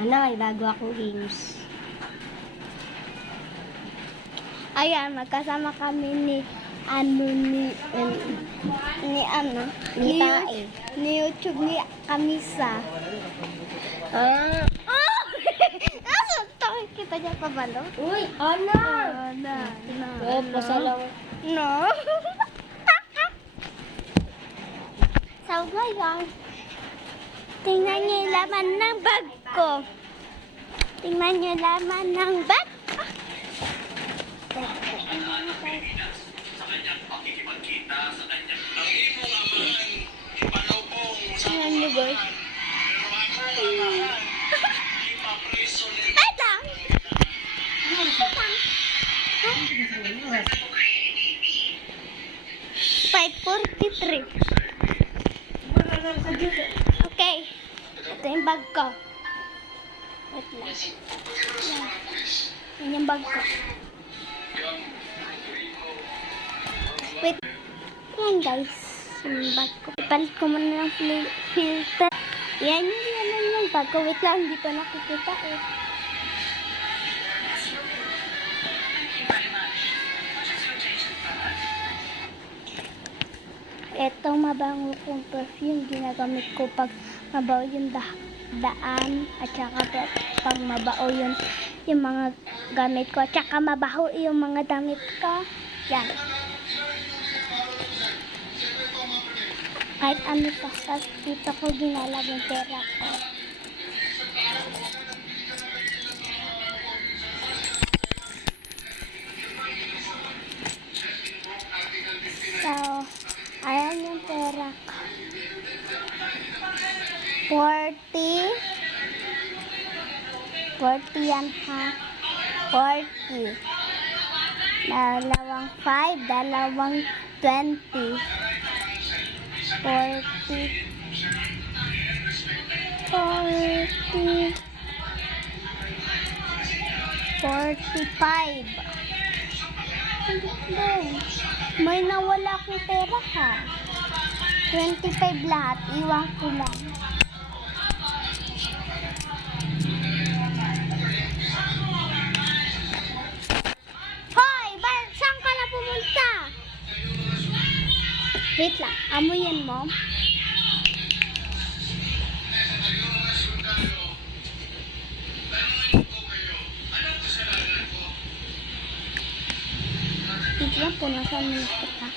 Ano, may bago akong games. Ayan, magkasama kami ni YouTube ni Kamisa. Oh! Nasaan kita niya pa ba, no? Uy, ano? Pasalaw. No. So, ngayon, tingnan niyo yung laman ng bag ko. Tingnan niyo yung laman ng bag ko. Tingnan niyo, guys. Wait lang. Wait lang. 5:43. Okay. Ito yung bag ko. Wait lang. Yan yung bag ko. Wait. Yan guys. Yung bag ko. Ipalit ko muna ng filter. Yan yung bag ko. Wait lang. Hindi pa nakikita eh. Itong mabango kong perfume, ginagamit ko pag mabaho yung daan at saka pag mabaho yung mga gamit ko at saka mabaho yung mga damit ko. Yan. Kahit ano pa sa dito ko ginalag yung pera ko. So, ayan yung pera ko. 40 yan ha. 40. Dalawang 5, dalawang 20. 40. 40. 45. May nawala akong pera ha. 25 lahat. Iwan ko lang. Hoy! Saan ka na pumunta? Wait lang. Amuyin mo. Wait lang po. Nasaan mo kita?